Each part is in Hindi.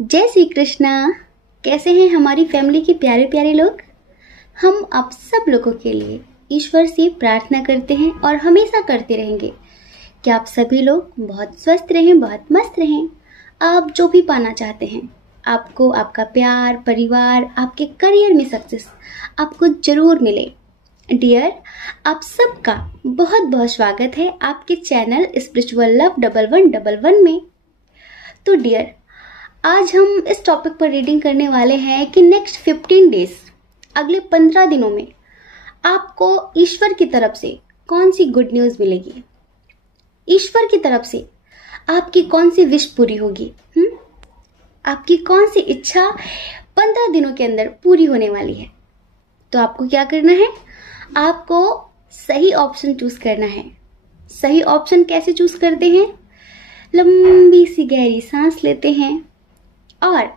जय श्री कृष्णा। कैसे हैं हमारी फैमिली के प्यारे प्यारे लोग। हम आप सब लोगों के लिए ईश्वर से प्रार्थना करते हैं और हमेशा करते रहेंगे कि आप सभी लोग बहुत स्वस्थ रहें, बहुत मस्त रहें। आप जो भी पाना चाहते हैं, आपको आपका प्यार, परिवार, आपके करियर में सक्सेस आपको जरूर मिले। डियर, आप सबका बहुत बहुत स्वागत है आपके चैनल स्पिरिचुअल लव 1111 में। तो डियर, आज हम इस टॉपिक पर रीडिंग करने वाले हैं कि नेक्स्ट 15 डेज, अगले 15 दिनों में आपको ईश्वर की तरफ से कौन सी गुड न्यूज मिलेगी। ईश्वर की तरफ से आपकी कौन सी विश पूरी होगी। आपकी कौन सी इच्छा 15 दिनों के अंदर पूरी होने वाली है। तो आपको क्या करना है, आपको सही ऑप्शन चूज करना है। सही ऑप्शन कैसे चूज करते हैं? लंबी सी गहरी सांस लेते हैं और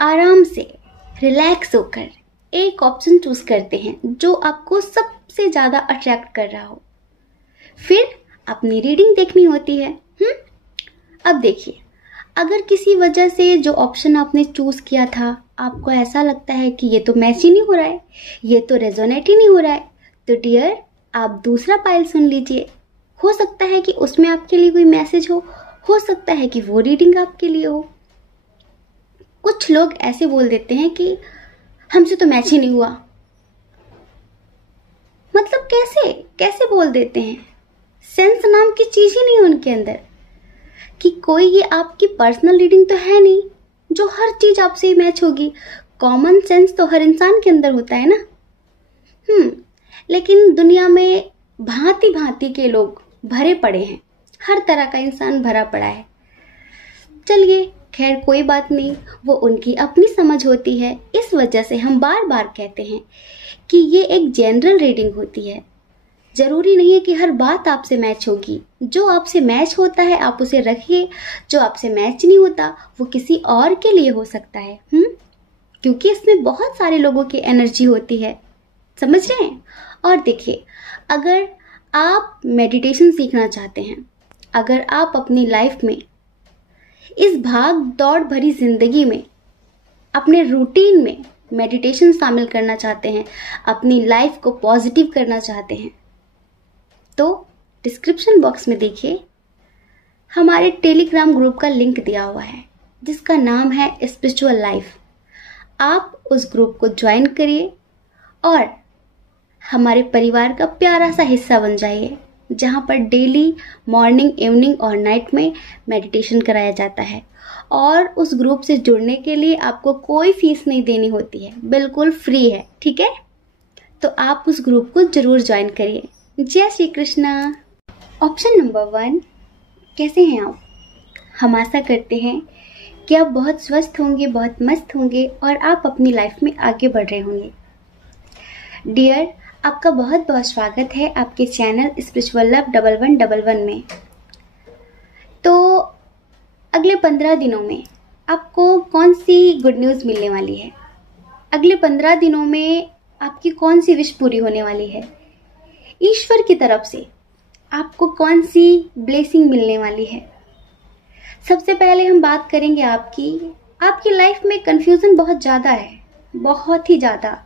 आराम से रिलैक्स होकर एक ऑप्शन चूज करते हैं जो आपको सबसे ज्यादा अट्रैक्ट कर रहा हो। फिर अपनी रीडिंग देखनी होती है। अब देखिए, अगर किसी वजह से जो ऑप्शन आपने चूज किया था आपको ऐसा लगता है कि ये तो मैच ही नहीं हो रहा है, ये तो रेजोनेट ही नहीं हो रहा है, तो डियर आप दूसरा पाइल सुन लीजिए। हो सकता है कि उसमें आपके लिए कोई मैसेज हो सकता है कि वो रीडिंग आपके लिए हो। कुछ लोग ऐसे बोल देते हैं कि हमसे तो मैच ही नहीं हुआ। मतलब कैसे बोल देते हैं? सेंस नाम की चीज ही नहीं है उनके अंदर कि कोई ये आपकी पर्सनल रीडिंग तो है नहीं जो हर चीज आपसे मैच होगी। कॉमन सेंस तो हर इंसान के अंदर होता है ना। लेकिन दुनिया में भांति भांति के लोग भरे पड़े हैं, हर तरह का इंसान भरा पड़ा है। चलिए खैर कोई बात नहीं, वो उनकी अपनी समझ होती है। इस वजह से हम बार बार कहते हैं कि ये एक जनरल रीडिंग होती है। जरूरी नहीं है कि हर बात आपसे मैच होगी। जो आपसे मैच होता है आप उसे रखिए, जो आपसे मैच नहीं होता वो किसी और के लिए हो सकता है। क्योंकि इसमें बहुत सारे लोगों की एनर्जी होती है, समझ रहे हैं। और देखिए, अगर आप मेडिटेशन सीखना चाहते हैं, अगर आप अपनी लाइफ में इस भाग दौड़ भरी जिंदगी में अपने रूटीन में मेडिटेशन शामिल करना चाहते हैं, अपनी लाइफ को पॉजिटिव करना चाहते हैं, तो डिस्क्रिप्शन बॉक्स में देखिए हमारे टेलीग्राम ग्रुप का लिंक दिया हुआ है जिसका नाम है स्पिरिचुअल लाइफ। आप उस ग्रुप को ज्वाइन करिए और हमारे परिवार का प्यारा सा हिस्सा बन जाइए, जहां पर डेली मॉर्निंग, इवनिंग और नाइट में मेडिटेशन कराया जाता है। और उस ग्रुप से जुड़ने के लिए आपको कोई फीस नहीं देनी होती है, बिल्कुल फ्री है, ठीक है। तो आप उस ग्रुप को जरूर ज्वाइन करिए। जय श्री कृष्णा। ऑप्शन नंबर 1, कैसे हैं आप? हम आशा करते हैं कि आप बहुत स्वस्थ होंगे, बहुत मस्त होंगे और आप अपनी लाइफ में आगे बढ़ रहे होंगे। डियर, आपका बहुत बहुत स्वागत है आपके चैनल स्पिरिचुअल लव 1111 में। तो अगले 15 दिनों में आपको कौन सी गुड न्यूज़ मिलने वाली है? अगले 15 दिनों में आपकी कौन सी विश पूरी होने वाली है? ईश्वर की तरफ से आपको कौन सी ब्लेसिंग मिलने वाली है? सबसे पहले हम बात करेंगे आपकी लाइफ में कंफ्यूजन बहुत ज़्यादा है, बहुत ही ज़्यादा।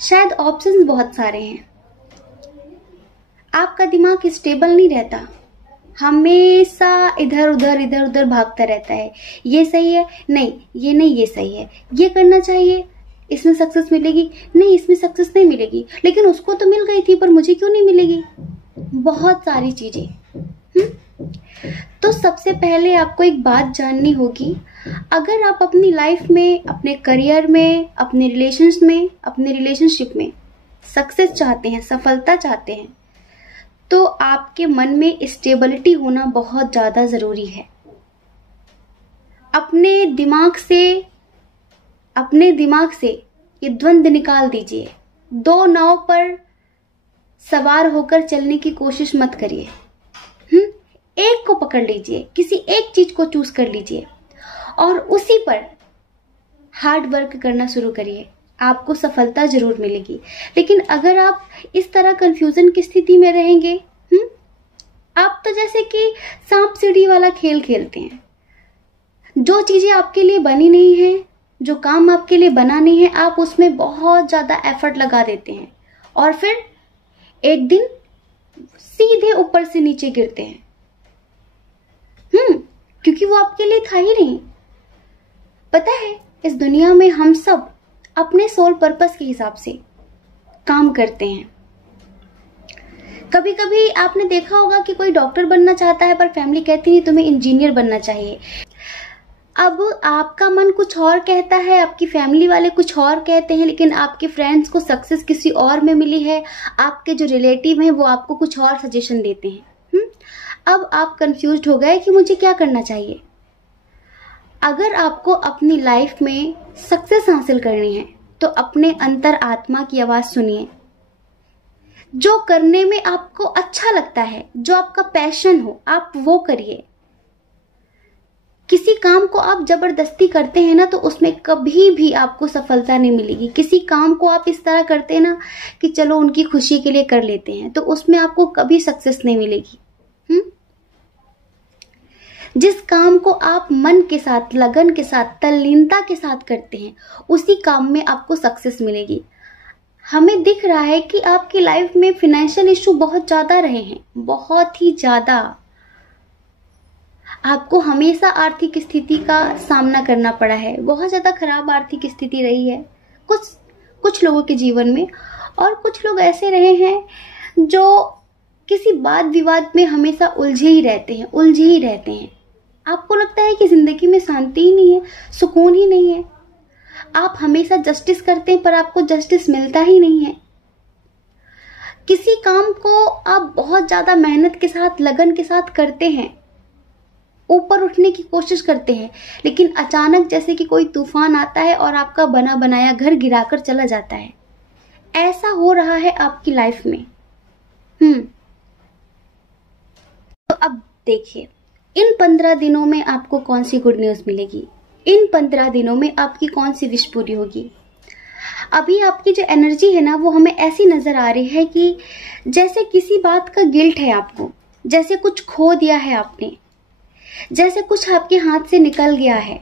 शायद ऑप्शंस बहुत सारे हैं। आपका दिमाग स्टेबल नहीं रहता, हमेशा इधर उधर भागता रहता है। ये सही है, नहीं ये नहीं, ये सही है, ये करना चाहिए, इसमें सक्सेस मिलेगी, नहीं इसमें सक्सेस नहीं मिलेगी, लेकिन उसको तो मिल गई थी पर मुझे क्यों नहीं मिलेगी। बहुत सारी चीजें। तो सबसे पहले आपको एक बात जाननी होगी, अगर आप अपनी लाइफ में, अपने करियर में, अपने रिलेशनशिप में सक्सेस चाहते हैं, सफलता चाहते हैं, तो आपके मन में स्टेबिलिटी होना बहुत ज्यादा जरूरी है। अपने दिमाग से ये द्वंद्व निकाल दीजिए। दो नाव पर सवार होकर चलने की कोशिश मत करिए। एक को पकड़ लीजिए, किसी एक चीज को चूज कर लीजिए और उसी पर हार्ड वर्क करना शुरू करिए। आपको सफलता जरूर मिलेगी। लेकिन अगर आप इस तरह कंफ्यूजन की स्थिति में रहेंगे, आप तो जैसे कि सांप सीढ़ी वाला खेल खेलते हैं, जो चीजें आपके लिए बनी नहीं है, जो काम आपके लिए बना नहीं है, आप उसमें बहुत ज्यादा एफर्ट लगा देते हैं और फिर एक दिन सीधे ऊपर से नीचे गिरते हैं। क्योंकि वो आपके लिए था ही नहीं। पता है, इस दुनिया में हम सब अपने सोल पर्पस के हिसाब से काम करते हैं। कभी कभी आपने देखा होगा कि कोई डॉक्टर बनना चाहता है पर फैमिली कहती नहीं तुम्हें इंजीनियर बनना चाहिए। अब आपका मन कुछ और कहता है, आपकी फैमिली वाले कुछ और कहते हैं, लेकिन आपके फ्रेंड्स को सक्सेस किसी और में मिली है, आपके जो रिलेटिव हैं वो आपको कुछ और सजेशन देते हैं। अब आप कंफ्यूज्ड हो गए कि मुझे क्या करना चाहिए। अगर आपको अपनी लाइफ में सक्सेस हासिल करनी है तो अपने अंतर आत्मा की आवाज सुनिए। जो करने में आपको अच्छा लगता है, जो आपका पैशन हो, आप वो करिए। किसी काम को आप जबरदस्ती करते हैं ना तो उसमें कभी भी आपको सफलता नहीं मिलेगी। किसी काम को आप इस तरह करते हैं ना कि चलो उनकी खुशी के लिए कर लेते हैं, तो उसमें आपको कभी सक्सेस नहीं मिलेगी। जिस काम को आप मन के साथ, लगन के साथ, तल्लीनता के साथ करते हैं, उसी काम में आपको सक्सेस मिलेगी। हमें दिख रहा है कि आपकी लाइफ में फाइनेंशियल इशू बहुत ज्यादा रहे हैं, बहुत ही ज्यादा। आपको हमेशा आर्थिक स्थिति का सामना करना पड़ा है, बहुत ज्यादा खराब आर्थिक स्थिति रही है कुछ लोगों के जीवन में। और कुछ लोग ऐसे रहे हैं जो किसी वाद विवाद में हमेशा उलझे ही रहते हैं। आपको लगता है कि जिंदगी में शांति ही नहीं है, सुकून ही नहीं है। आप हमेशा जस्टिस करते हैं पर आपको जस्टिस मिलता ही नहीं है। किसी काम को आप बहुत ज्यादा मेहनत के साथ, लगन के साथ करते हैं, ऊपर उठने की कोशिश करते हैं, लेकिन अचानक जैसे कि कोई तूफान आता है और आपका बना बनाया घर गिराकर चला जाता है। ऐसा हो रहा है आपकी लाइफ में। तो अब देखिए, इन 15 दिनों में आपको कौन सी गुड न्यूज मिलेगी, इन 15 दिनों में आपकी कौन सी विश पूरी होगी। अभी आपकी जो एनर्जी है ना वो हमें ऐसी नजर आ रही है कि जैसे किसी बात का गिल्ट है आपको, जैसे कुछ खो दिया है आपने, जैसे कुछ आपके हाथ से निकल गया है,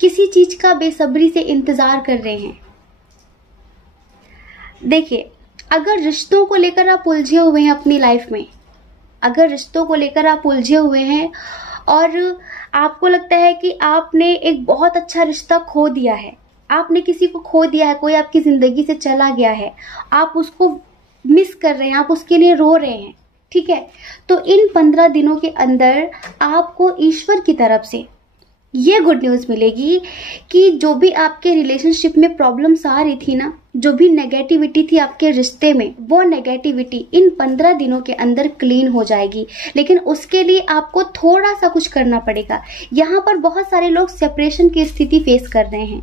किसी चीज का बेसब्री से इंतजार कर रहे हैं। देखिए, अगर रिश्तों को लेकर आप उलझे हुए हैं अपनी लाइफ में, अगर रिश्तों को लेकर आप उलझे हुए हैं और आपको लगता है कि आपने एक बहुत अच्छा रिश्ता खो दिया है, आपने किसी को खो दिया है, कोई आपकी जिंदगी से चला गया है, आप उसको मिस कर रहे हैं, आप उसके लिए रो रहे हैं, ठीक है, तो इन 15 दिनों के अंदर आपको ईश्वर की तरफ से ये गुड न्यूज मिलेगी कि जो भी आपके रिलेशनशिप में प्रॉब्लम्स आ रही थी ना, जो भी नेगेटिविटी थी आपके रिश्ते में, वो नेगेटिविटी इन 15 दिनों के अंदर क्लीन हो जाएगी। लेकिन उसके लिए आपको थोड़ा सा कुछ करना पड़ेगा। यहाँ पर बहुत सारे लोग सेपरेशन की स्थिति फेस कर रहे हैं,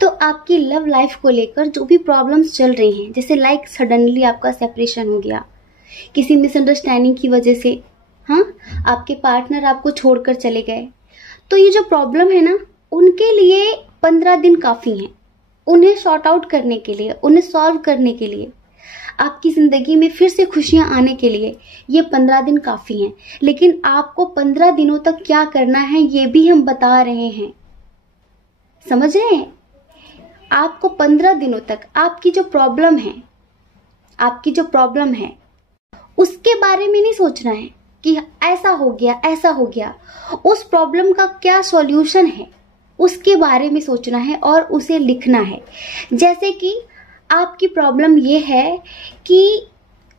तो आपकी लव लाइफ को लेकर जो भी प्रॉब्लम्स चल रही हैं, जैसे लाइक सडनली आपका सेपरेशन हो गया किसी मिसअंडरस्टैंडिंग की वजह से, आपके पार्टनर आपको छोड़कर चले गए, तो ये जो प्रॉब्लम है ना, उनके लिए 15 दिन काफी हैं। उन्हें सॉर्ट आउट करने के लिए, उन्हें सॉल्व करने के लिए, आपकी जिंदगी में फिर से खुशियां आने के लिए ये 15 दिन काफी हैं। लेकिन आपको 15 दिनों तक क्या करना है ये भी हम बता रहे हैं, समझ रहे हैं। आपको 15 दिनों तक आपकी जो प्रॉब्लम है उसके बारे में नहीं सोचना है कि ऐसा हो गया, उस प्रॉब्लम का क्या सॉल्यूशन है उसके बारे में सोचना है और उसे लिखना है। जैसे कि आपकी प्रॉब्लम ये है कि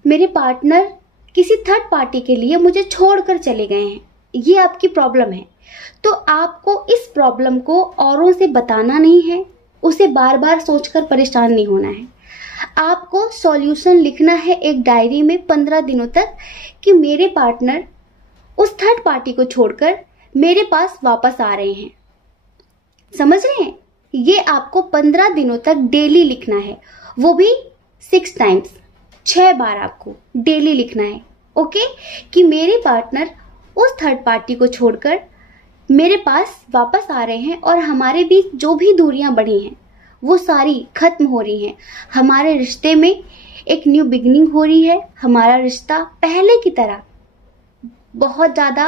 मेरे पार्टनर किसी थर्ड पार्टी के लिए मुझे छोड़कर चले गए हैं, ये आपकी प्रॉब्लम है। तो आपको इस प्रॉब्लम को औरों से बताना नहीं है, उसे बार बार सोचकर परेशान नहीं होना है। आपको सॉल्यूशन लिखना है एक डायरी में 15 दिनों तक कि मेरे पार्टनर उस थर्ड पार्टी को छोड़कर मेरे पास वापस आ रहे हैं, समझ रहे हैं। ये आपको 15 दिनों तक डेली लिखना है, वो भी 6 टाइम्स, 6 बार आपको डेली लिखना है, ओके, कि मेरे पार्टनर उस थर्ड पार्टी को छोड़कर मेरे पास वापस आ रहे हैं और हमारे बीच जो भी दूरियां बढ़ी हैं वो सारी खत्म हो रही हैं। हमारे रिश्ते में एक न्यू बिगिनिंग हो रही है। हमारा रिश्ता पहले की तरह बहुत ज्यादा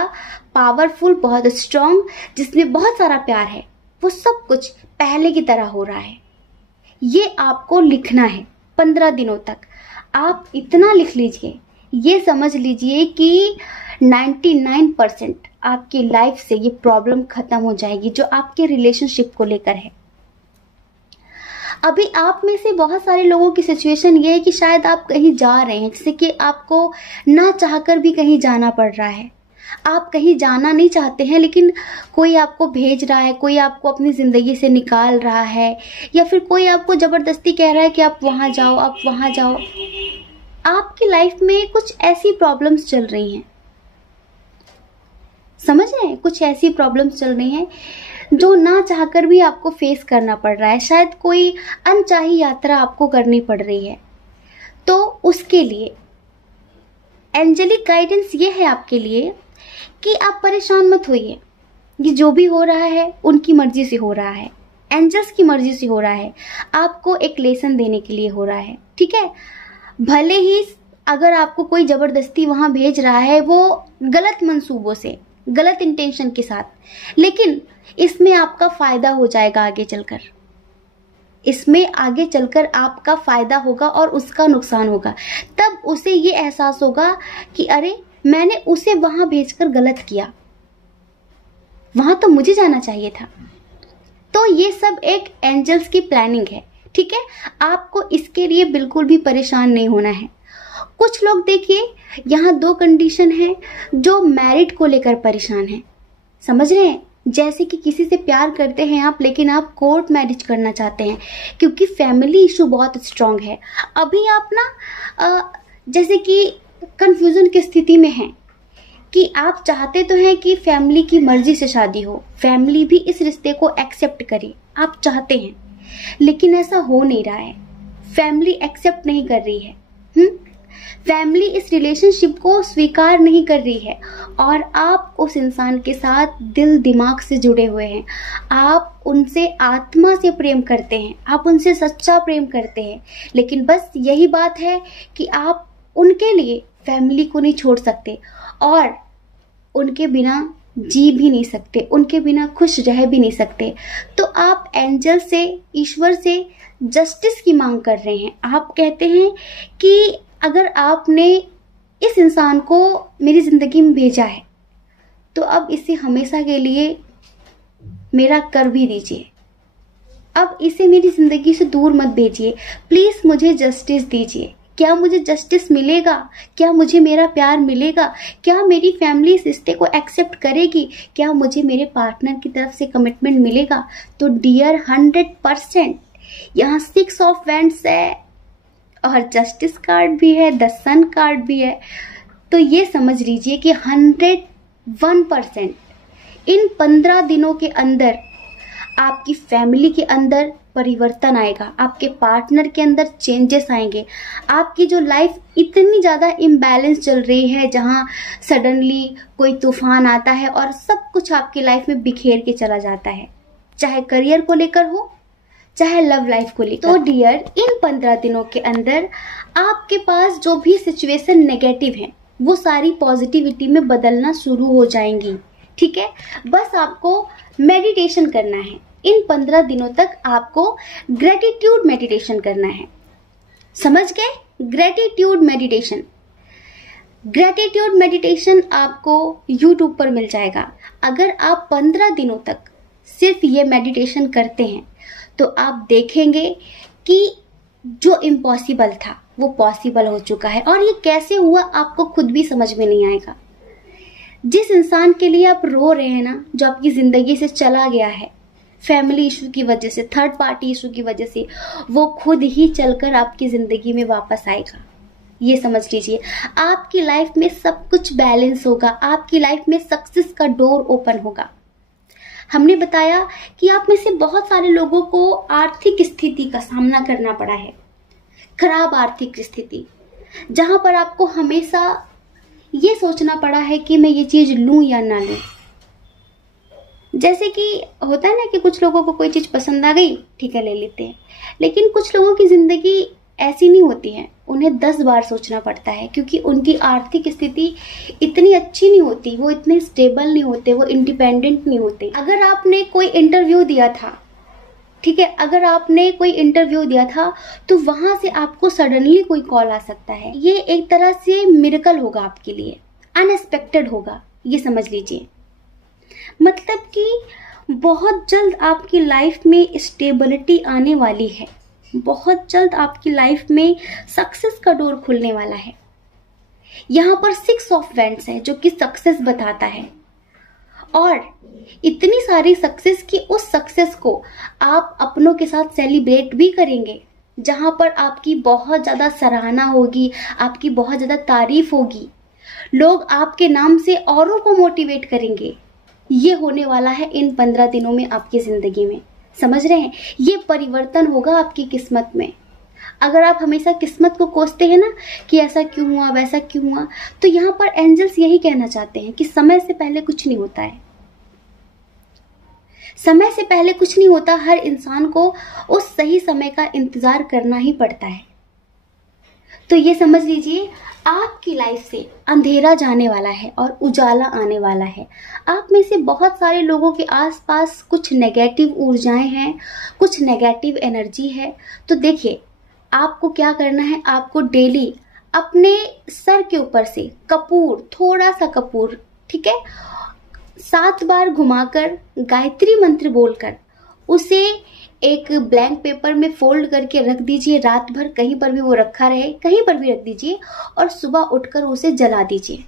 पावरफुल, बहुत स्ट्रांग, जिसमें बहुत सारा प्यार है, वो सब कुछ पहले की तरह हो रहा है। ये आपको लिखना है 15 दिनों तक। आप इतना लिख लीजिए, ये समझ लीजिए कि 99% आपकी लाइफ से ये प्रॉब्लम खत्म हो जाएगी जो आपके रिलेशनशिप को लेकर है। अभी आप में से बहुत सारे लोगों की सिचुएशन ये है कि शायद आप कहीं जा रहे हैं, जैसे कि आपको ना चाहकर भी कहीं जाना पड़ रहा है। आप कहीं जाना नहीं चाहते हैं, लेकिन कोई आपको भेज रहा है, कोई आपको अपनी ज़िंदगी से निकाल रहा है, या फिर कोई आपको ज़बरदस्ती कह रहा है कि आप वहाँ जाओ, आप वहाँ जाओ। आपकी लाइफ में कुछ ऐसी प्रॉब्लम्स चल रही हैं, समझ रहे हैं, कुछ ऐसी प्रॉब्लम्स चल रही हैं जो ना चाहकर भी आपको फेस करना पड़ रहा है। शायद कोई अनचाही यात्रा आपको करनी पड़ रही है। तो उसके लिए एंजेलिक गाइडेंस ये है आपके लिए कि आप परेशान मत होइए। ये जो भी हो रहा है उनकी मर्जी से हो रहा है, एंजल्स की मर्जी से हो रहा है, आपको एक लेसन देने के लिए हो रहा है, ठीक है। भले ही अगर आपको कोई जबरदस्ती वहां भेज रहा है, वो गलत मंसूबों से, गलत इंटेंशन के साथ, लेकिन इसमें आपका फायदा हो जाएगा आगे चलकर। इसमें आगे चलकर आपका फायदा होगा और उसका नुकसान होगा। तब उसे ये एहसास होगा कि अरे मैंने उसे वहां भेजकर गलत किया, वहां तो मुझे जाना चाहिए था। तो ये सब एक एंजल्स की प्लानिंग है, ठीक है। आपको इसके लिए बिल्कुल भी परेशान नहीं होना है। कुछ लोग देखिए, यहाँ 2 कंडीशन है जो मैरिड को लेकर परेशान है, समझ रहे हैं। जैसे कि किसी से प्यार करते हैं आप, लेकिन आप कोर्ट मैरिज करना चाहते हैं क्योंकि फैमिली इशू बहुत स्ट्रांग है। अभी आप ना जैसे कि कंफ्यूजन की स्थिति में हैं कि आप चाहते तो हैं कि फैमिली की मर्जी से शादी हो, फैमिली भी इस रिश्ते को एक्सेप्ट करे, आप चाहते हैं, लेकिन ऐसा हो नहीं रहा है। फैमिली एक्सेप्ट नहीं कर रही है, फैमिली इस रिलेशनशिप को स्वीकार नहीं कर रही है, और आप उस इंसान के साथ दिल दिमाग से जुड़े हुए हैं। आप उनसे आत्मा से प्रेम करते हैं, आप उनसे सच्चा प्रेम करते हैं, लेकिन बस यही बात है कि आप उनके लिए फैमिली को नहीं छोड़ सकते और उनके बिना जी भी नहीं सकते, उनके बिना खुश रह भी नहीं सकते। तो आप एंजल से, ईश्वर से जस्टिस की मांग कर रहे हैं। आप कहते हैं कि अगर आपने इस इंसान को मेरी जिंदगी में भेजा है तो अब इसे हमेशा के लिए मेरा कर भी दीजिए, अब इसे मेरी जिंदगी से दूर मत भेजिए, प्लीज मुझे जस्टिस दीजिए। क्या मुझे जस्टिस मिलेगा? क्या मुझे मेरा प्यार मिलेगा? क्या मेरी फैमिली इस रिश्ते को एक्सेप्ट करेगी? क्या मुझे मेरे पार्टनर की तरफ से कमिटमेंट मिलेगा? तो डियर 100% यहाँ 6 ऑफ वैंड्स है और जस्टिस कार्ड भी है, द सन कार्ड भी है। तो ये समझ लीजिए कि 101% इन 15 दिनों के अंदर आपकी फैमिली के अंदर परिवर्तन आएगा, आपके पार्टनर के अंदर चेंजेस आएंगे। आपकी जो लाइफ इतनी ज़्यादा इम्बैलेंस चल रही है, जहाँ सडनली कोई तूफान आता है और सब कुछ आपकी लाइफ में बिखेर के चला जाता है, चाहे करियर को लेकर हो, चाहे लव लाइफ को लेकर। तो डियर, इन 15 दिनों के अंदर आपके पास जो भी सिचुएशन नेगेटिव है वो सारी पॉजिटिविटी में बदलना शुरू हो जाएंगी, ठीक है। बस आपको मेडिटेशन करना है। इन 15 दिनों तक आपको ग्रेटिट्यूड मेडिटेशन करना है, समझ गए? Gratitude meditation. ग्रेटिट्यूड मेडिटेशन आपको YouTube पर मिल जाएगा। अगर आप 15 दिनों तक सिर्फ ये मेडिटेशन करते हैं तो आप देखेंगे कि जो इम्पॉसिबल था वो पॉसिबल हो चुका है। और ये कैसे हुआ आपको खुद भी समझ में नहीं आएगा। जिस इंसान के लिए आप रो रहे हैं ना, जो आपकी जिंदगी से चला गया है फैमिली इशू की वजह से, थर्ड पार्टी इशू की वजह से, वो खुद ही चलकर आपकी जिंदगी में वापस आएगा। ये समझ लीजिए, आपकी लाइफ में सब कुछ बैलेंस होगा, आपकी लाइफ में सक्सेस का डोर ओपन होगा। हमने बताया कि आप में से बहुत सारे लोगों को आर्थिक स्थिति का सामना करना पड़ा है, खराब आर्थिक स्थिति, जहां पर आपको हमेशा ये सोचना पड़ा है कि मैं ये चीज लूं या ना लूं। जैसे कि होता है ना कि कुछ लोगों को कोई चीज पसंद आ गई, ठीक है ले लेते हैं, लेकिन कुछ लोगों की जिंदगी ऐसी नहीं होती है। उन्हें 10 बार सोचना पड़ता है, क्योंकि उनकी आर्थिक स्थिति इतनी अच्छी नहीं होती, वो इतने स्टेबल नहीं होते, वो इंडिपेंडेंट नहीं होते। अगर आपने कोई इंटरव्यू दिया था, ठीक है, अगर आपने कोई इंटरव्यू दिया था तो वहां से आपको सडनली कोई कॉल आ सकता है। ये एक तरह से मिरेकल होगा आपके लिए, अनएक्सपेक्टेड होगा, ये समझ लीजिए। मतलब कि बहुत जल्द आपकी लाइफ में स्टेबिलिटी आने वाली है, बहुत जल्द आपकी लाइफ में सक्सेस का डोर खुलने वाला है। यहाँ पर 6 ऑफ वैंड्स है जो कि सक्सेस बताता है, और इतनी सारी सक्सेस की उस सक्सेस को आप अपनों के साथ सेलिब्रेट भी करेंगे, जहां पर आपकी बहुत ज्यादा सराहना होगी, आपकी बहुत ज्यादा तारीफ होगी, लोग आपके नाम से औरों को मोटिवेट करेंगे। ये होने वाला है इन 15 दिनों में आपकी जिंदगी में, समझ रहे हैं? ये परिवर्तन होगा आपकी किस्मत में। अगर आप हमेशा किस्मत को कोसते हैं ना कि ऐसा क्यों हुआ, वैसा क्यों हुआ, तो यहाँ पर एंजल्स यही कहना चाहते हैं कि समय से पहले कुछ नहीं होता है। समय से पहले कुछ नहीं होता, हर इंसान को उस सही समय का इंतजार करना ही पड़ता है। तो ये समझ लीजिए, आपकी लाइफ से अंधेरा जाने वाला है और उजाला आने वाला है। आप में से बहुत सारे लोगों के आसपास कुछ नेगेटिव ऊर्जाएं हैं, कुछ नेगेटिव एनर्जी है। तो देखिए, आपको क्या करना है, आपको डेली अपने सर के ऊपर से कपूर, थोड़ा सा कपूर, ठीक है, 7 बार घुमाकर गायत्री मंत्र बोलकर उसे एक ब्लैंक पेपर में फोल्ड करके रख दीजिए। रात भर कहीं पर भी वो रखा रहे, कहीं पर भी रख दीजिए, और सुबह उठकर उसे जला दीजिए।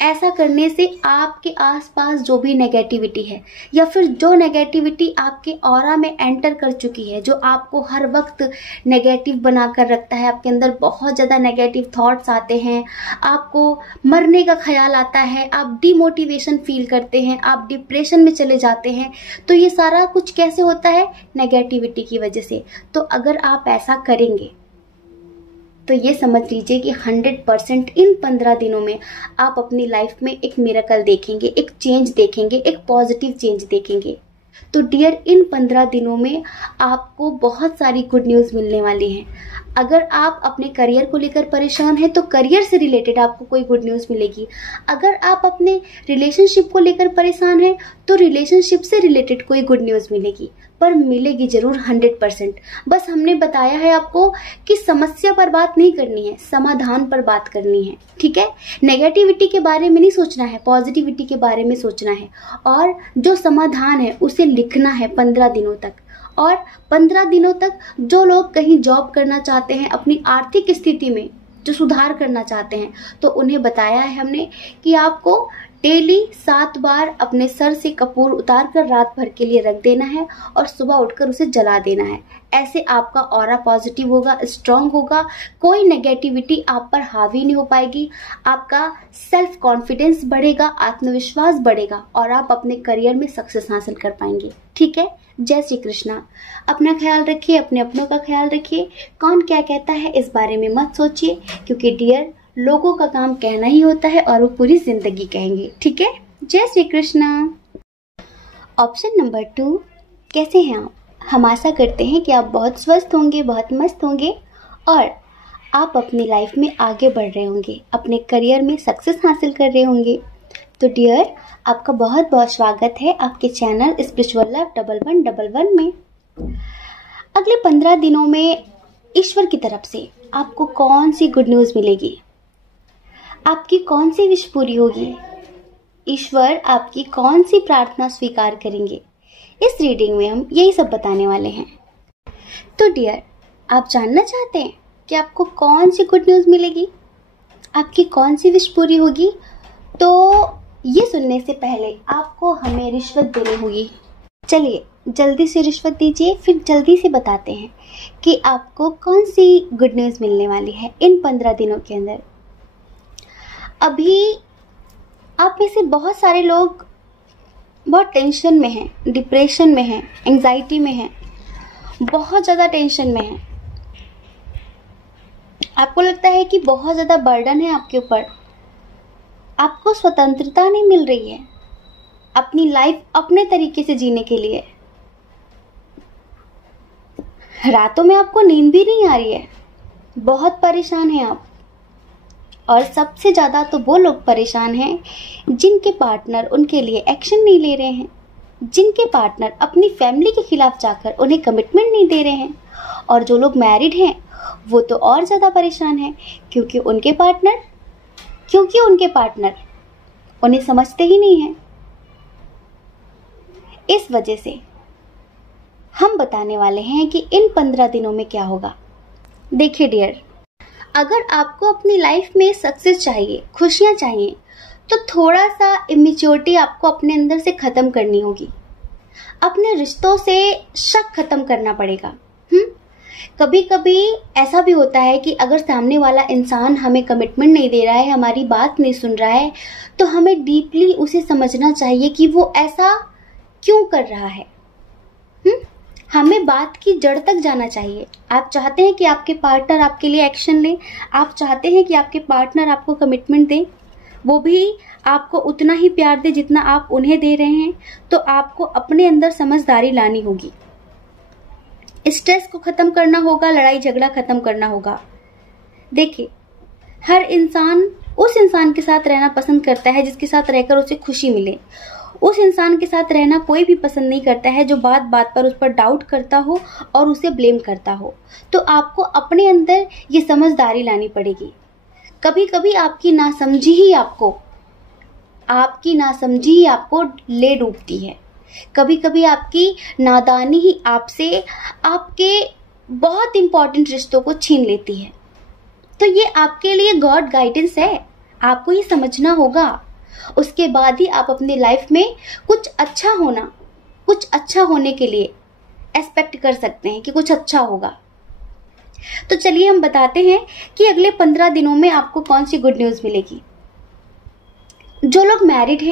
ऐसा करने से आपके आसपास जो भी नेगेटिविटी है, या फिर जो नेगेटिविटी आपके ऑरा में एंटर कर चुकी है, जो आपको हर वक्त नेगेटिव बनाकर रखता है, आपके अंदर बहुत ज़्यादा नेगेटिव थॉट्स आते हैं, आपको मरने का ख्याल आता है, आप डिमोटिवेशन फील करते हैं, आप डिप्रेशन में चले जाते हैं, तो ये सारा कुछ कैसे होता है? नेगेटिविटी की वजह से। तो अगर आप ऐसा करेंगे तो ये समझ लीजिए कि 100% इन 15 दिनों में आप अपनी लाइफ में एक मिरेकल देखेंगे, एक चेंज देखेंगे, एक पॉजिटिव चेंज देखेंगे। तो डियर, इन 15 दिनों में आपको बहुत सारी गुड न्यूज़ मिलने वाली हैं। अगर आप अपने करियर को लेकर परेशान हैं तो करियर से रिलेटेड आपको कोई गुड न्यूज़ मिलेगी। अगर आप अपने रिलेशनशिप को लेकर परेशान हैं तो रिलेशनशिप से रिलेटेड कोई गुड न्यूज़ मिलेगी, पर मिलेगी जरूर 100%। बस हमने बताया है आपको कि समस्या पर बात नहीं करनी है, समाधान पर बात करनी है, ठीक है? नेगेटिविटी के बारे में नहीं सोचना है, पॉजिटिविटी के बारे में सोचना है, और जो समाधान है उसे लिखना है 15 दिनों तक। और 15 दिनों तक जो लोग कहीं जॉब करना चाहते हैं, अपनी आर्थिक स्थिति में जो सुधार करना चाहते हैं, तो उन्हें बताया है हमने कि आपको डेली 7 बार अपने सर से कपूर उतार कर रात भर के लिए रख देना है और सुबह उठकर उसे जला देना है। ऐसे आपका ऑरा पॉजिटिव होगा, स्ट्रांग होगा, कोई नेगेटिविटी आप पर हावी नहीं हो पाएगी, आपका सेल्फ कॉन्फिडेंस बढ़ेगा, आत्मविश्वास बढ़ेगा, और आप अपने करियर में सक्सेस हासिल कर पाएंगे, ठीक है? जय श्री कृष्णा। अपना ख्याल रखिए, अपने अपनों का ख्याल रखिए। कौन क्या कहता है इस बारे में मत सोचिए, क्योंकि डियर, लोगों का काम कहना ही होता है और वो पूरी जिंदगी कहेंगे, ठीक है? जय श्री कृष्णा। ऑप्शन नंबर 2, कैसे हैं आप? हम आशा करते हैं कि आप बहुत स्वस्थ होंगे, बहुत मस्त होंगे, और आप अपनी लाइफ में आगे बढ़ रहे होंगे, अपने करियर में सक्सेस हासिल कर रहे होंगे। तो डियर, आपका बहुत बहुत स्वागत है आपके चैनल स्पिरिचुअल लव 1111 में। अगले 15 दिनों में ईश्वर की तरफ से आपको कौन सी गुड न्यूज़ मिलेगी? आपकी कौन सी विश पूरी होगी? ईश्वर आपकी कौन सी प्रार्थना स्वीकार करेंगे? इस रीडिंग में हम यही सब बताने वाले हैं। तो डियर, आप जानना चाहते हैं कि आपको कौन सी गुड न्यूज़ मिलेगी, आपकी कौन सी विश पूरी होगी? तो ये सुनने से पहले आपको हमें रिश्वत देनी होगी। चलिए जल्दी से रिश्वत दीजिए, फिर जल्दी से बताते हैं कि आपको कौन सी गुड न्यूज़ मिलने वाली है इन 15 दिनों के अंदर। अभी आप में से बहुत सारे लोग बहुत टेंशन में हैं, डिप्रेशन में हैं, एंजाइटी में हैं, बहुत ज़्यादा टेंशन में हैं। आपको लगता है कि बहुत ज़्यादा बर्डन है आपके ऊपर, आपको स्वतंत्रता नहीं मिल रही है अपनी लाइफ अपने तरीके से जीने के लिए। रातों में आपको नींद भी नहीं आ रही है, बहुत परेशान हैं आप। और सबसे ज़्यादा तो वो लोग परेशान हैं जिनके पार्टनर उनके लिए एक्शन नहीं ले रहे हैं, जिनके पार्टनर अपनी फैमिली के खिलाफ जाकर उन्हें कमिटमेंट नहीं दे रहे हैं। और जो लोग मैरिड हैं वो तो और ज़्यादा परेशान हैं, क्योंकि उनके पार्टनर उन्हें समझते ही नहीं हैं। इस वजह से हम बताने वाले हैं कि इन 15 दिनों में क्या होगा। देखिए डियर, अगर आपको अपनी लाइफ में सक्सेस चाहिए, खुशियाँ चाहिए, तो थोड़ा सा इमेच्योरिटी आपको अपने अंदर से ख़त्म करनी होगी। अपने रिश्तों से शक ख़त्म करना पड़ेगा। कभी कभी ऐसा भी होता है कि अगर सामने वाला इंसान हमें कमिटमेंट नहीं दे रहा है, हमारी बात नहीं सुन रहा है, तो हमें डीपली उसे समझना चाहिए कि वो ऐसा क्यों कर रहा है। हमें बात की जड़ तक जाना चाहिए। आप चाहते हैं कि आपके पार्टनर आपके लिए एक्शन लें, आप चाहते हैं कि आपके पार्टनर आपको कमिटमेंट दें, वो भी आपको उतना ही प्यार दे जितना आप उन्हें दे रहे हैं, तो आपको अपने अंदर समझदारी लानी होगी। स्ट्रेस को ख़त्म करना होगा, लड़ाई झगड़ा ख़त्म करना होगा। देखिए, हर इंसान उस इंसान के साथ रहना पसंद करता है जिसके साथ रहकर उसे खुशी मिले। उस इंसान के साथ रहना कोई भी पसंद नहीं करता है जो बात बात पर उस पर डाउट करता हो और उसे ब्लेम करता हो। तो आपको अपने अंदर ये समझदारी लानी पड़ेगी। कभी कभी आपकी नासमझी ही आपको ले डूबती है। कभी कभी आपकी नादानी ही आपसे आपके बहुत इंपॉर्टेंट रिश्तों को छीन लेती है। तो ये आपके लिए गॉड गाइडेंस है, आपको ये समझना होगा। उसके बाद ही आप अपनी लाइफ में कुछ अच्छा होने के लिए एक्सपेक्ट कर सकते हैं कि कुछ अच्छा होगा। तो चलिए हम बताते हैं कि अगले 15 दिनों में आपको कौन सी गुड न्यूज़ मिलेगी। जो लोग मैरिड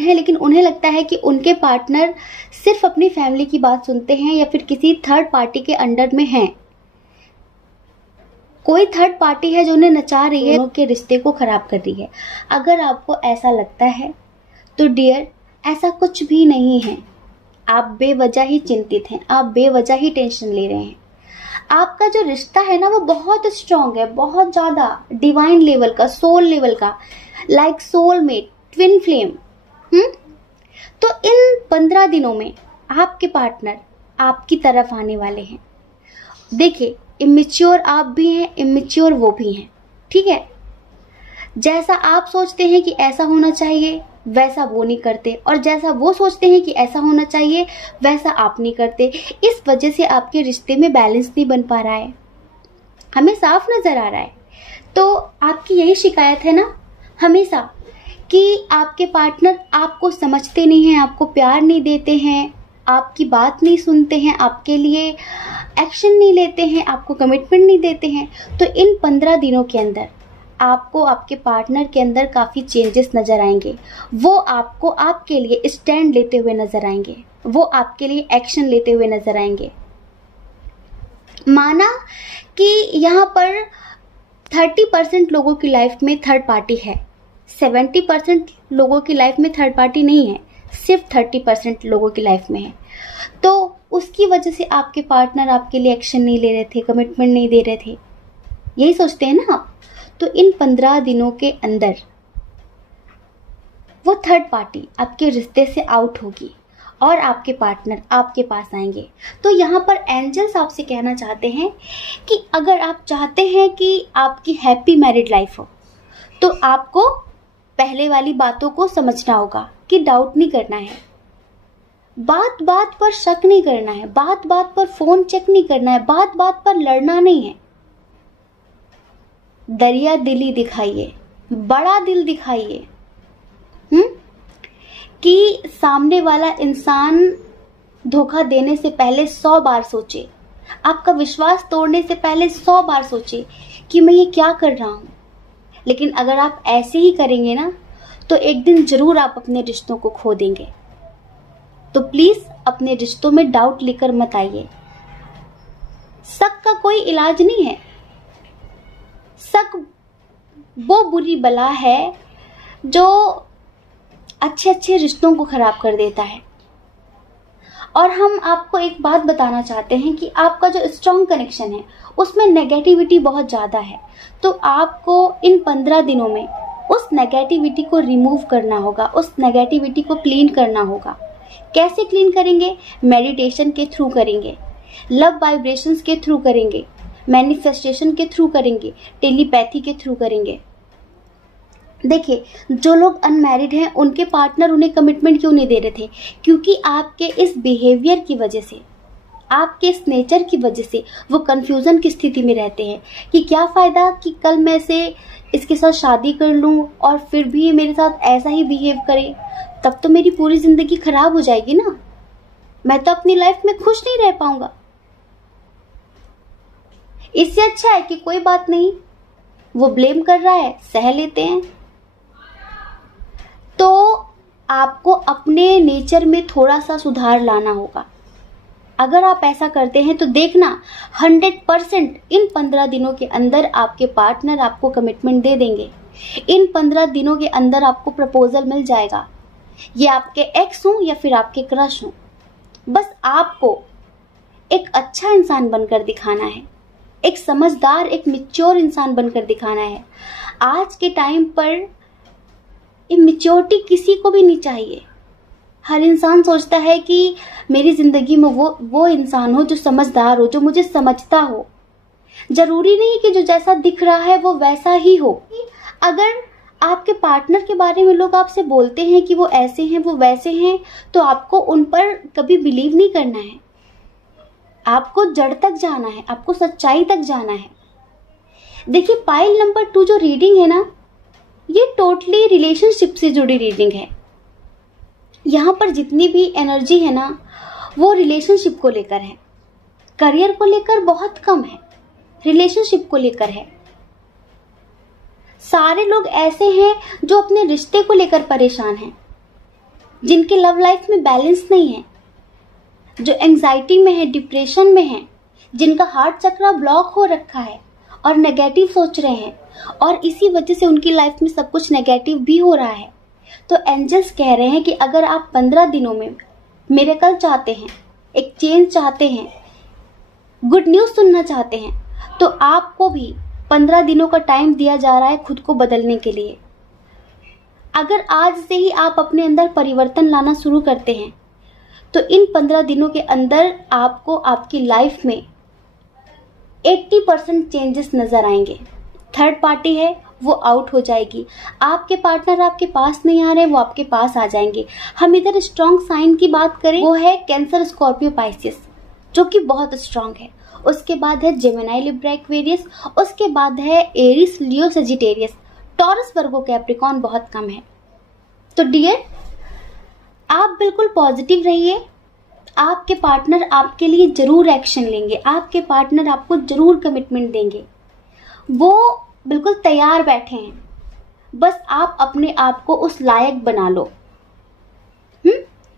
हैं लेकिन उन्हें लगता है कि उनके पार्टनर सिर्फ अपनी फैमिली की बात सुनते हैं या फिर किसी थर्ड पार्टी के अंडर में हैं, कोई थर्ड पार्टी है जो उन्हें नचा रही है, दोनों के रिश्ते को खराब कर रही है। अगर आपको ऐसा लगता है तो डियर, ऐसा कुछ भी नहीं है। आप बेवजह ही चिंतित हैं, आप बेवजह ही टेंशन ले रहे हैं। आपका जो रिश्ता है ना वो बहुत स्ट्रांग है, बहुत ज़्यादा डिवाइन लेवल का, सोल लेवल का, लाइक सोलमेट, ट्विन फ्लेम। तो इन 15 दिनों में आपके पार्टनर आपकी तरफ आने वाले हैं। देखिए, इमेच्योर आप भी हैं, इमेच्योर वो भी हैं, ठीक है। जैसा आप सोचते हैं कि ऐसा होना चाहिए वैसा वो नहीं करते, और जैसा वो सोचते हैं कि ऐसा होना चाहिए वैसा आप नहीं करते। इस वजह से आपके रिश्ते में बैलेंस नहीं बन पा रहा है, हमें साफ नजर आ रहा है। तो आपकी यही शिकायत है ना हमेशा कि आपके पार्टनर आपको समझते नहीं हैं, आपको प्यार नहीं देते हैं, आपकी बात नहीं सुनते हैं, आपके लिए एक्शन नहीं लेते हैं, आपको कमिटमेंट नहीं देते हैं। तो इन 15 दिनों के अंदर आपको आपके पार्टनर के अंदर काफ़ी चेंजेस नज़र आएंगे। वो आपको आपके लिए स्टैंड लेते हुए नज़र आएंगे, वो आपके लिए एक्शन लेते हुए नज़र आएंगे। माना कि यहाँ पर 30% लोगों की लाइफ में थर्ड पार्टी है, 70% लोगों की लाइफ में थर्ड पार्टी नहीं है, सिर्फ 30% लोगों की लाइफ में है। तो उसकी वजह से आपके पार्टनर आपके लिए एक्शन नहीं ले रहे थे, कमिटमेंट नहीं दे रहे थे, यही सोचते हैं ना आप। तो इन 15 दिनों के अंदर वो थर्ड पार्टी आपके रिश्ते से आउट होगी और आपके पार्टनर आपके पास आएंगे। तो यहाँ पर एंजल्स आपसे कहना चाहते हैं कि अगर आप चाहते हैं कि आपकी हैप्पी मैरिड लाइफ हो, तो आपको पहले वाली बातों को समझना होगा कि डाउट नहीं करना है, बात बात पर शक नहीं करना है, बात बात पर फोन चेक नहीं करना है, बात बात पर लड़ना नहीं है। दरिया दिली दिखाइए, बड़ा दिल दिखाइए, कि सामने वाला इंसान धोखा देने से पहले 100 बार सोचे, आपका विश्वास तोड़ने से पहले 100 बार सोचे कि मैं ये क्या कर रहा हूं। लेकिन अगर आप ऐसे ही करेंगे ना, तो एक दिन जरूर आप अपने रिश्तों को खो देंगे। तो प्लीज अपने रिश्तों में डाउट लेकर मत आइए। शक का कोई इलाज नहीं है। शक वो बुरी बला है जो अच्छे अच्छे रिश्तों को खराब कर देता है। और हम आपको एक बात बताना चाहते हैं कि आपका जो स्ट्रॉन्ग कनेक्शन है उसमें नेगेटिविटी बहुत ज़्यादा है। तो आपको इन 15 दिनों में उस नेगेटिविटी को रिमूव करना होगा, उस नेगेटिविटी को क्लीन करना होगा। कैसे क्लीन करेंगे? मेडिटेशन के थ्रू करेंगे, लव वाइब्रेशंस के थ्रू करेंगे, मैनिफेस्टेशन के थ्रू करेंगे, टेलीपैथी के थ्रू करेंगे। देखिए, जो लोग अनमैरिड हैं उनके पार्टनर उन्हें कमिटमेंट क्यों नहीं दे रहे थे? क्योंकि आपके इस बिहेवियर की वजह से, आपके इस नेचर की वजह से वो कंफ्यूजन की स्थिति में रहते हैं कि क्या फ़ायदा कि कल मैं इसके साथ शादी कर लूँ और फिर भी मेरे साथ ऐसा ही बिहेव करे, तब तो मेरी पूरी ज़िंदगी खराब हो जाएगी ना, मैं तो अपनी लाइफ में खुश नहीं रह पाऊंगा। इससे अच्छा है कि कोई बात नहीं, वो ब्लेम कर रहा है, सह लेते हैं। तो आपको अपने नेचर में थोड़ा सा सुधार लाना होगा। अगर आप ऐसा करते हैं तो देखना 100% इन 15 दिनों के अंदर आपके पार्टनर आपको कमिटमेंट दे देंगे। इन 15 दिनों के अंदर आपको प्रपोजल मिल जाएगा। ये आपके एक्स हों या फिर आपके क्रश हों, बस आपको एक अच्छा इंसान बनकर दिखाना है, एक समझदार, एक मैच्योर इंसान बनकर दिखाना है। आज के टाइम पर इमेच्योरिटी किसी को भी नहीं चाहिए। हर इंसान सोचता है कि मेरी जिंदगी में वो इंसान हो जो समझदार हो, जो मुझे समझता हो। जरूरी नहीं कि जो जैसा दिख रहा है वो वैसा ही हो। अगर आपके पार्टनर के बारे में लोग आपसे बोलते हैं कि वो ऐसे हैं, वो वैसे हैं, तो आपको उन पर कभी बिलीव नहीं करना है। आपको जड़ तक जाना है, आपको सच्चाई तक जाना है। देखिए, पाइल नंबर 2 जो रीडिंग है ना, ये टोटली रिलेशनशिप से जुड़ी रीडिंग है। यहाँ पर जितनी भी एनर्जी है ना, वो रिलेशनशिप को लेकर है। करियर को लेकर बहुत कम है, रिलेशनशिप को लेकर है। सारे लोग ऐसे हैं जो अपने रिश्ते को लेकर परेशान हैं, जिनके लव लाइफ में बैलेंस नहीं है, जो एंजाइटी में है, डिप्रेशन में है, जिनका हार्ट चक्र ब्लॉक हो रखा है और नेगेटिव सोच रहे हैं, और इसी वजह से उनकी लाइफ में सब कुछ नेगेटिव भी हो रहा है। तो एंजल्स कह रहे हैं कि अगर आप 15 दिनों में मिरेकल चाहते हैं, एक चेंज चाहते हैं, गुड न्यूज़ सुनना चाहते हैं, तो आपको भी 15 दिनों का टाइम दिया जा रहा है खुद को बदलने के लिए। अगर आज से ही आप अपने अंदर परिवर्तन लाना शुरू करते हैं तो इन 15 दिनों के अंदर आपको आपकी लाइफ में 80% चेंजेस नजर आएंगे। थर्ड पार्टी है वो आउट हो जाएगी। आपके पार्टनर आपके पास नहीं आ रहे, वो आपके पास आ जाएंगे। हम इधर स्ट्रॉन्ग साइन की बात करें, वो है कैंसर, स्कॉर्पियो, पाइसेस, जो कि बहुत स्ट्रॉन्ग है। उसके बाद है जेमिनी, लिब्रा, एक्वेरियस। उसके बाद है एरिस, लियो, सेजिटेरियस। टॉरस, वर्गो, कैप्रिकॉर्न बहुत कम है। तो डियर, आप बिल्कुल पॉजिटिव रहिए। आपके पार्टनर आपके लिए जरूर एक्शन लेंगे, आपके पार्टनर आपको जरूर कमिटमेंट देंगे। वो बिल्कुल तैयार बैठे हैं, बस आप अपने आप को उस लायक बना लो।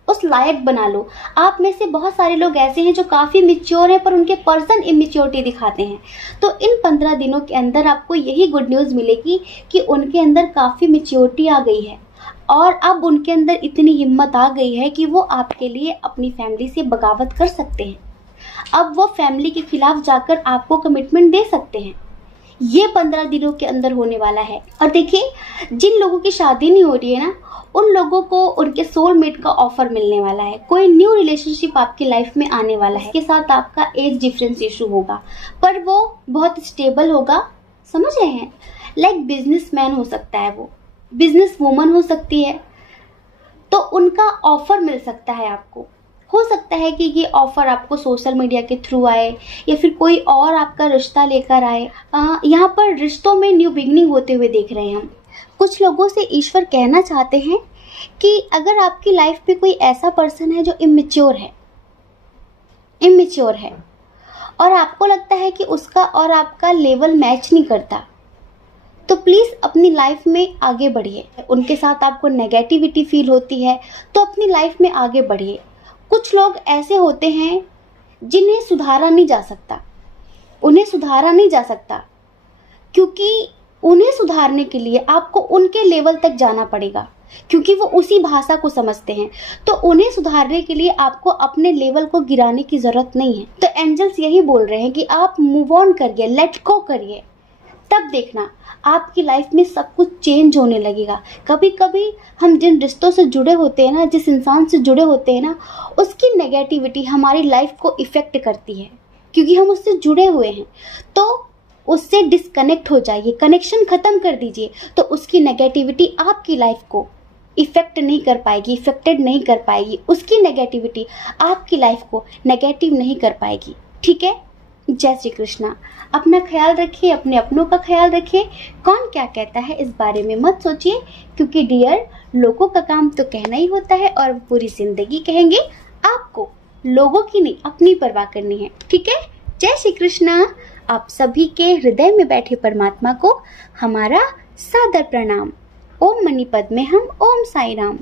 उस लायक बना लो। आप में से बहुत सारे लोग ऐसे हैं जो काफी मिच्योर हैं पर उनके पर्सन इमेच्योरिटी दिखाते हैं। तो इन 15 दिनों के अंदर आपको यही गुड न्यूज मिलेगी कि उनके अंदर काफी मिच्योरिटी आ गई है और अब उनके अंदर इतनी हिम्मत आ गई है कि वो आपके लिए अपनी फैमिली से बगावत कर सकते हैं। अब वो फैमिली के खिलाफ जाकर आपको कमिटमेंट दे सकते हैं। ये 15 दिनों के अंदर होने वाला है। और देखिए, जिन लोगों की शादी नहीं हो रही है ना, उन लोगों को उनके सोलमेट का ऑफर मिलने वाला है। कोई न्यू रिलेशनशिप आपकी लाइफ में आने वाला है। इसके साथ आपका एज डिफरेंस इशू होगा, पर वो बहुत स्टेबल होगा। समझ रहे हैं? लाइक बिजनेसमैन हो सकता है, वो बिजनेस वूमन हो सकती है, तो उनका ऑफर मिल सकता है आपको। हो सकता है कि ये ऑफर आपको सोशल मीडिया के थ्रू आए या फिर कोई और आपका रिश्ता लेकर आए। यहाँ पर रिश्तों में न्यू बिगनिंग होते हुए देख रहे हैं हम। कुछ लोगों से ईश्वर कहना चाहते हैं कि अगर आपकी लाइफ में कोई ऐसा पर्सन है जो इमेच्योर है और आपको लगता है कि उसका और आपका लेवल मैच नहीं करता, तो प्लीज अपनी लाइफ में आगे बढ़िए। उनके साथ आपको नेगेटिविटी फील होती है तो अपनी लाइफ में आगे बढ़िए। कुछ लोग ऐसे होते हैं जिन्हें सुधारा नहीं जा सकता, उन्हें सुधारा नहीं जा सकता, क्योंकि उन्हें सुधारने के लिए आपको उनके लेवल तक जाना पड़ेगा। क्योंकि वो उसी भाषा को समझते हैं। तो उन्हें सुधारने के लिए आपको अपने लेवल को गिराने की जरूरत नहीं है। तो एंजल्स यही बोल रहे हैं कि आप मूव ऑन करिए, लेट गो करिए, तब देखना आपकी लाइफ में सब कुछ चेंज होने लगेगा। कभी कभी हम जिन रिश्तों से जुड़े होते हैं ना, जिस इंसान से जुड़े होते हैं ना, उसकी नेगेटिविटी हमारी लाइफ को इफेक्ट करती है, क्योंकि हम उससे जुड़े हुए हैं। तो उससे डिस्कनेक्ट हो जाइए, कनेक्शन खत्म कर दीजिए, तो उसकी नेगेटिविटी आपकी लाइफ को इफेक्ट नहीं कर पाएगी, इफेक्टेड नहीं कर पाएगी। उसकी नेगेटिविटी आपकी लाइफ को नेगेटिव नहीं कर पाएगी। ठीक है। जय श्री कृष्णा। अपना ख्याल रखिए, अपने अपनों का ख्याल रखिए। कौन क्या कहता है इस बारे में मत सोचिए, क्योंकि डियर, लोगों का काम तो कहना ही होता है और पूरी जिंदगी कहेंगे। आपको लोगों की नहीं, अपनी परवाह करनी है। ठीक है। जय श्री कृष्णा। आप सभी के हृदय में बैठे परमात्मा को हमारा सादर प्रणाम। ओम मणिपद में हम, ओम साई राम।